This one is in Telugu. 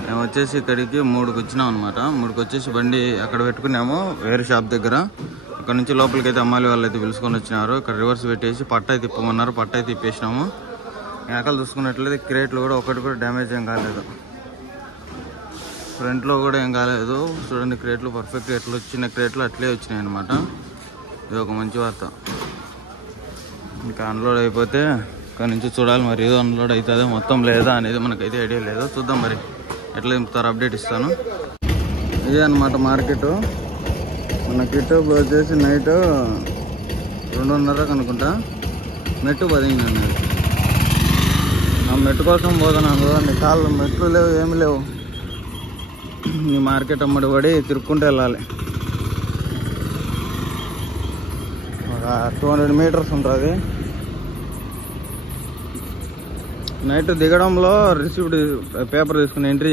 మేము వచ్చేసి ఇక్కడికి 3కి వచ్చినాం అనమాట. 3కి వచ్చేసి బండి అక్కడ పెట్టుకున్నాము వేరే షాప్ దగ్గర. అక్కడ నుంచి లోపలికి అయితే అమ్మాలి వాళ్ళు అయితే పిలుచుకొని వచ్చినారు. ఇక్కడ రివర్స్ పెట్టేసి పట్టాయి తిప్పమన్నారు. పట్టాయి తిప్పేసినాము. వెనకాల చూసుకున్నట్లయితే క్రేట్లు కూడా ఒకటి కూడా డ్యామేజ్ ఏం కాలేదు. ఫ్రంట్లో కూడా ఏం కాలేదు. చూడండి క్రేట్లు పర్ఫెక్ట్ క్రేట్లు, చిన్న క్రేట్లు అట్లే వచ్చినాయి అనమాట. ఇది ఒక మంచి వార్త. ఇంకా అన్లోడ్ అయిపోతే ఇక్కడ నుంచి చూడాలి మరి ఏదో అన్లోడ్ అవుతుందో మొత్తం లేదా అనేది మనకైతే ఐడియా లేదు. చూద్దాం మరి ఎట్లా దింపుతారు, అప్డేట్ ఇస్తాను. ఇదే అనమాట మార్కెట్. మన కిట్ వచ్చేసి నైట్ 2:30 అనుకుంటా. మెట్టు 15 అన్నది. ఆ మెట్టు కోసం పోతున్నాను. చూడండి కాళ్ళు మెట్లు లేవు, ఏమి లేవు. ఈ మార్కెట్ అమ్మడి పడి తిరుక్కుంటూ వెళ్ళాలి. ఒక 200 మీటర్స్ ఉంటుంది. నైట్ దిగడంలో రిసీవ్డ్ పేపర్ తీసుకుని ఎంట్రీ